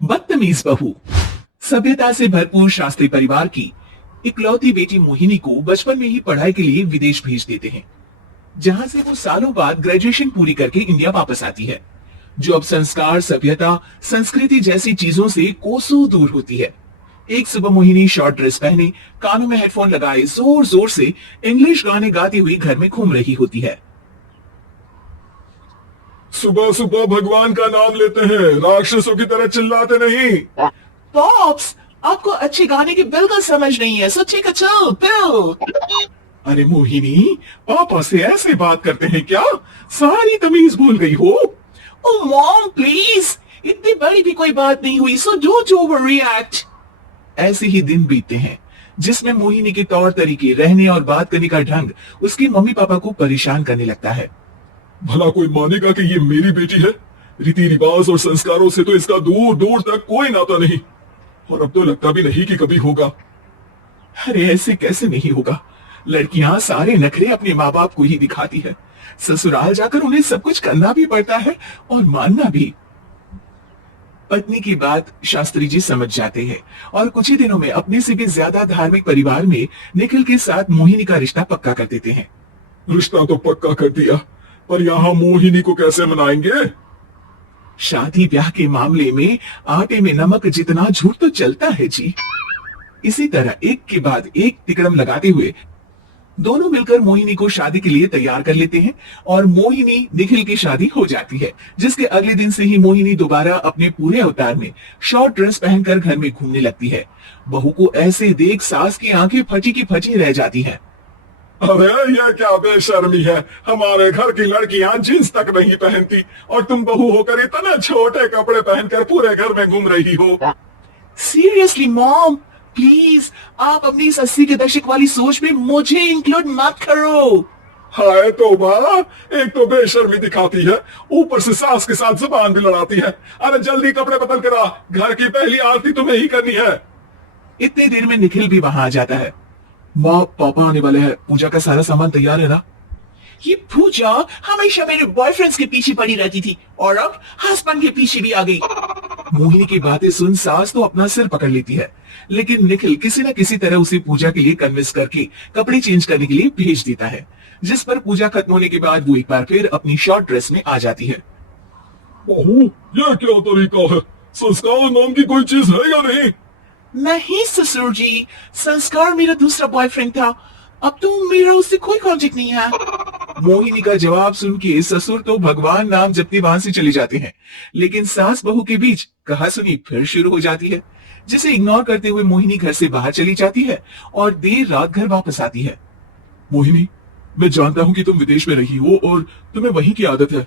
बदतमीज बहू। सभ्यता से भरपूर शास्त्री परिवार की इकलौती बेटी मोहिनी को बचपन में ही पढ़ाई के लिए विदेश भेज देते हैं, जहां से वो सालों बाद ग्रेजुएशन पूरी करके इंडिया वापस आती है, जो अब संस्कार, सभ्यता, संस्कृति जैसी चीजों से कोसों दूर होती है। एक सुबह मोहिनी शॉर्ट ड्रेस पहने, कानों में हेडफोन लगाए जोर जोर से इंग्लिश गाने गाती हुई घर में घूम रही होती है। सुबह सुबह भगवान का नाम लेते हैं, राक्षसों की तरह चिल्लाते नहीं। पॉप्स, आपको अच्छे गाने की बिल्कुल समझ नहीं है, so take a chill pill. अरे मोहिनी, पापा से ऐसे बात करते हैं क्या? सारी तमीज भूल गई हो। ओह मॉम प्लीज, इतनी बड़ी भी कोई बात नहीं हुई, सो डोंट ओवररिएक्ट। ऐसे ही दिन बीतते हैं, जिसमें मोहिनी के तौर तरीके, रहने और बात करने का ढंग उसके मम्मी पापा को परेशान करने लगता है। भला कोई मानेगा कि ये मेरी बेटी है? रीति रिवाज और संस्कारों से तो इसका दूर दूर तक कोई नाता नहीं, और अब तो लगता भी नहीं कि कभी होगा। अरे ऐसे कैसे नहीं होगा? लड़कियां सारे नखरे अपने माँ बाप को ही दिखाती है, ससुराल जाकर उन्हें सब कुछ करना भी पड़ता है और मानना भी। पत्नी की बात शास्त्री जी समझ जाते हैं और कुछ ही दिनों में अपने से भी ज्यादा धार्मिक परिवार में निखिल के साथ मोहिनी का रिश्ता पक्का कर देते हैं। रिश्ता तो पक्का कर दिया, पर यहाँ मोहिनी को कैसे मनाएंगे? शादी ब्याह के मामले में आटे में नमक जितना झूठ तो चलता है जी। इसी तरह एक के बाद एक तिकड़म लगाते हुए दोनों मिलकर मोहिनी को शादी के लिए तैयार कर लेते हैं और मोहिनी निखिल की शादी हो जाती है, जिसके अगले दिन से ही मोहिनी दोबारा अपने पूरे अवतार में शॉर्ट ड्रेस पहनकर घर में घूमने लगती है। बहू को ऐसे देख सास की आंखें फटी की फटी रह जाती हैं। अरे ये क्या बेशर्मी है, हमारे घर की लड़कियां जींस तक नहीं पहनती और तुम बहू होकर इतने छोटे कपड़े पहनकर पूरे घर में घूम रही हो। सीरियसली मॉम प्लीज, आप अपनी इस 80 के दशक वाली सोच में मुझे इंक्लूड मत करो। हाय तौबा, एक तो बेशर्मी दिखाती है, ऊपर से सास के साथ जुबान भी लड़ाती है। अरे जल्दी कपड़े बदल कर आ, घर की पहली आरती तुम्हें ही करनी है। इतनी देर में निखिल भी वहां आ जाता है। माँ पापा आने वाले हैं, पूजा का सारा सामान तैयार है ना? ये पूजा हमेशा मेरे बॉयफ्रेंड्स के पीछे पड़ी रहती थी और अब हस्बैंड के पीछे भी आ गई। मोहिनी की बातें सुन सास तो अपना सिर पकड़ लेती है, लेकिन निखिल किसी न किसी तरह उसे पूजा के लिए कन्विंस करके कपड़े चेंज करने के लिए भेज देता है, जिस पर पूजा खत्म होने के बाद वो एक बार फिर अपनी शॉर्ट ड्रेस में आ जाती है। बहू, ये क्या तरीका है? संस्कार नाम की कोई चीज है या नहीं? नहीं ससुर जी, संस्कार मेरा दूसरा बॉयफ्रेंड था, अब तो मेरा उससे कोई कॉन्टेक्ट नहीं है। मोहिनी का जवाब सुन के ससुर तो भगवान नाम जपते वहां से चले जाते हैं, लेकिन सास बहू के बीच कहासुनी फिर शुरू हो जाती है, जिसे इग्नोर करते हुए मोहिनी घर से बाहर चली जाती है और देर रात घर वापस आती है। मोहिनी, मैं जानता हूँ कि तुम विदेश में रही हो और तुम्हें वहीं की आदत है,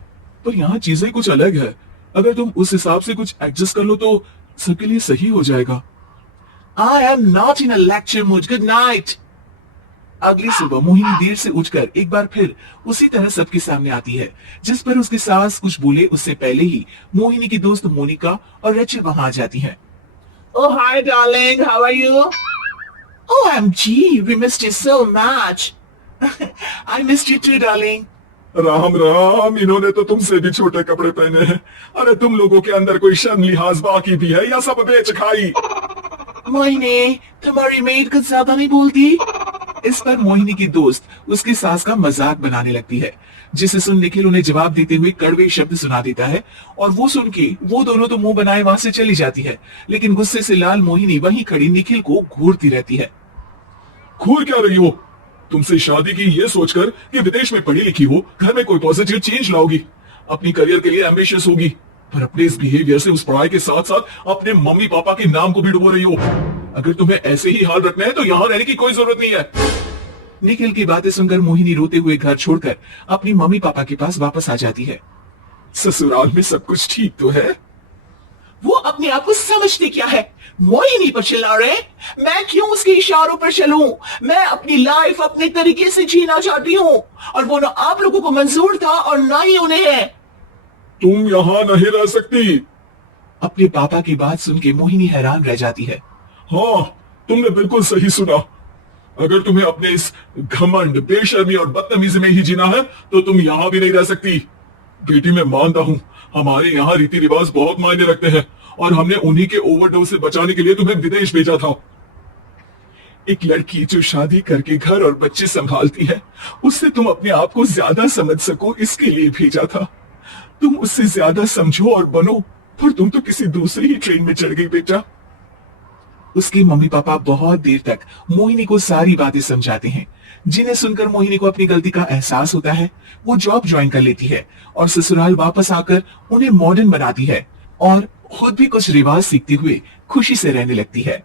पर यहाँ चीजें कुछ अलग है। अगर तुम उस हिसाब से कुछ एडजस्ट कर लो तो सबके लिए सही हो जाएगा। I am not in a lecture mood. Good night. अगली सुबह मोहिनी देर से उठकर एक बार फिर उसी तरह सबके सामने आती है, जिस पर उसके सास कुछ बोले उससे पहले ही मोहिनी की दोस्त मोनिका और रेचल वहां आ जाती हैं। Oh hi darling, how are you? OMG, we missed you so much. I missed you too darling. Ram Ram, इन्होंने तो तुमसे भी छोटे कपड़े पहने हैं। अरे तुम लोगों के अंदर कोई शर्म लिहाज बाकी भी है या सब बेच खाई? मोहिनी, तुम्हारी मेड कुछ ज्यादा नहीं बोलती? इस पर मोहिनी की दोस्त उसकी सास का मजाक बनाने लगती है, जिसे सुन निखिल उन्हें जवाब देते हुए कड़वे शब्द सुना देता है और वो सुन के वो दोनों तो मुंह बनाए वहां से चली जाती है, लेकिन गुस्से से लाल मोहिनी वहीं खड़ी निखिल को घूरती रहती है। घूर क्या रही हो? तुमसे शादी की ये सोचकर कि विदेश में पढ़ी लिखी हो, घर में कोई पॉजिटिव चेंज लाओगी, अपनी करियर के लिए एम्बिशियस होगी, पर अपने इस बिहेवियर से उस पढ़ाई के साथ साथ अपने मम्मी पापा के नाम को भी डुबो रही हो। अगर तुम्हें ऐसे ही हाल रखना है तो यहाँ रहने की कोई जरूरत नहीं है। निखिल की बातें सुनकर मोहिनी रोते हुए घर छोड़कर अपनी मम्मी पापा के पास वापस आ जाती है। ससुराल में सब कुछ ठीक तो है? वो अपने आप को समझते क्या है? मोहिनी पर चिल्ला रहे? मैं क्यों उसके इशारों पर चलूं? मैं अपनी लाइफ अपने तरीके से जीना चाहती हूँ और वो ना आप लोगों को मंजूर था और ना ही उन्हें है। तुम यहाँ नहीं रह सकती। अपने पापा की बात सुन के मोहिनी हैरान रह जाती है। हाँ, तुमने बिल्कुल सही सुना। अगर तुम्हें अपने इस घमंड, बेशर्मी और बदतमीजी में ही जीना है तो तुम यहाँ भी नहीं रह सकती। बेटी, मैं मानता हूँ हमारे यहाँ रीति रिवाज बहुत मायने रखते हैं और हमने उन्हीं के ओवरडोज से बचाने के लिए तुम्हें विदेश भेजा था। एक लड़की जो शादी करके घर और बच्चे संभालती है, उससे तुम अपने आप को ज्यादा समझ सको इसके लिए भेजा था। तुम उससे ज्यादा समझो और बनो, पर तुम तो किसी दूसरी ही ट्रेन में चढ़ गई बेटा। उसके मम्मी पापा बहुत देर तक मोहिनी को सारी बातें समझाते हैं, जिन्हें सुनकर मोहिनी को अपनी गलती का एहसास होता है। वो जॉब ज्वाइन कर लेती है और ससुराल वापस आकर उन्हें मॉडर्न बनाती है और खुद भी कुछ रिवाज सीखते हुए खुशी से रहने लगती है।